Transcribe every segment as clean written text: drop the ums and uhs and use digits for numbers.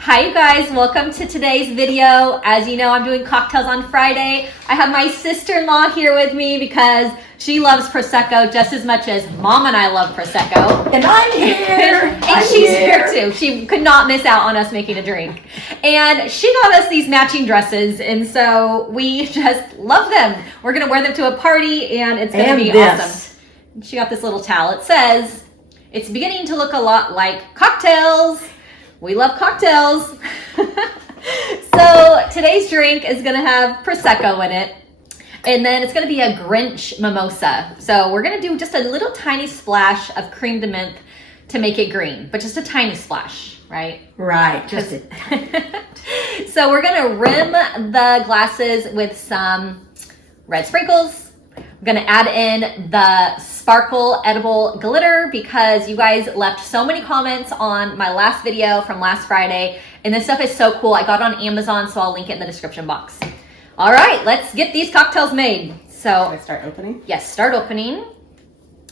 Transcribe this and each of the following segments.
Hi you guys, welcome to today's video. As you know, I'm doing cocktails on Friday. I have my sister-in-law here with me because she loves Prosecco just as much as Mom and I love Prosecco. And I'm here. And she's here too. She could not miss out on us making a drink. And she got us these matching dresses, and so we just love them. We're gonna wear them to a party and it's gonna be awesome. She got this little towel. It says, "It's beginning to look a lot like cocktails." We love cocktails. So today's drink is gonna have Prosecco in it. And then it's gonna be a Grinch mimosa. So we're gonna do just a little tiny splash of creme de menthe to make it green, but just a tiny splash, right? Right, just it. So we're gonna rim the glasses with some red sprinkles. I'm gonna add in the sparkle edible glitter because you guys left so many comments on my last video from last Friday, and this stuff is so cool. I got it on Amazon, so I'll link it in the description box. All right, let's get these cocktails made. So should I start opening? Yes, start opening.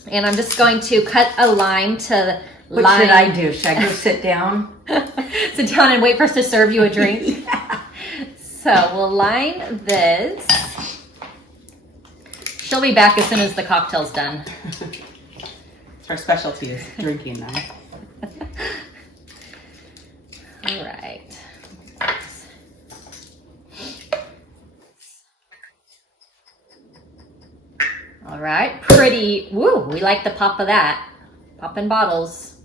And I'm just going to cut a line to What line. should I do? Should I go sit down? Sit down and wait for us to serve you a drink. Yeah. So we'll line this. She'll be back as soon as the cocktail's done. Her specialty is drinking now. All right. All right, pretty. Woo, we like the pop of that. Popping bottles.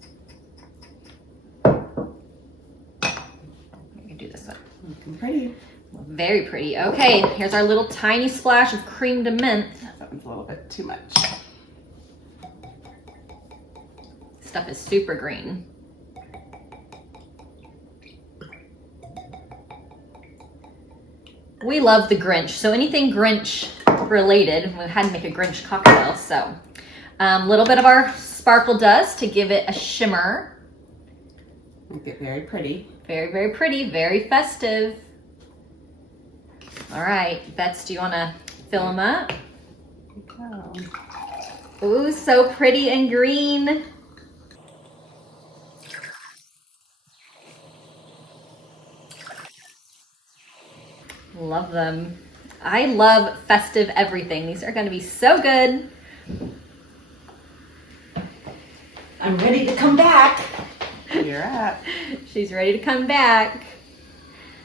You can do this one. Looking pretty. Very pretty. Okay, here's our little tiny splash of creme de menthe. That one's a little bit too much. Stuff is super green. We love the Grinch, so anything Grinch related, we had to make a Grinch cocktail, so a little bit of our sparkle dust to give it a shimmer. Make it very pretty. Very, very pretty, very festive. All right, Bets, do you want to fill them up? Oh. Ooh, so pretty and green. Love them. I love festive everything. These are going to be so good. I'm ready to come back. You're up. She's ready to come back.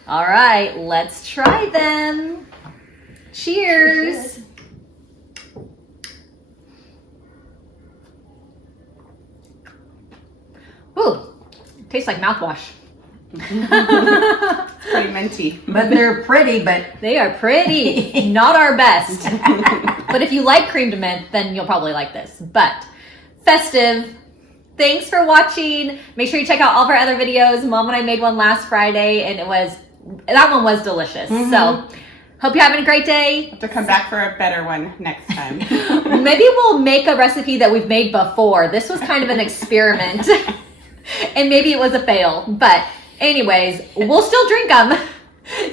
All right, let's try them. Cheers. Ooh, tastes like mouthwash. It's pretty minty. But they're pretty, but They are pretty. Not our best. But if you like creme de menthe, then you'll probably like this. But festive. Thanks for watching. Make sure you check out all of our other videos. Mom and I made one last Friday, and that one was delicious. So hope you're having a great day. Have to come back for a better one next time. Maybe we'll make a recipe that we've made before. This was kind of an experiment. And maybe it was a fail. But anyways, we'll still drink them.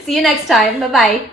See you next time. Bye-bye.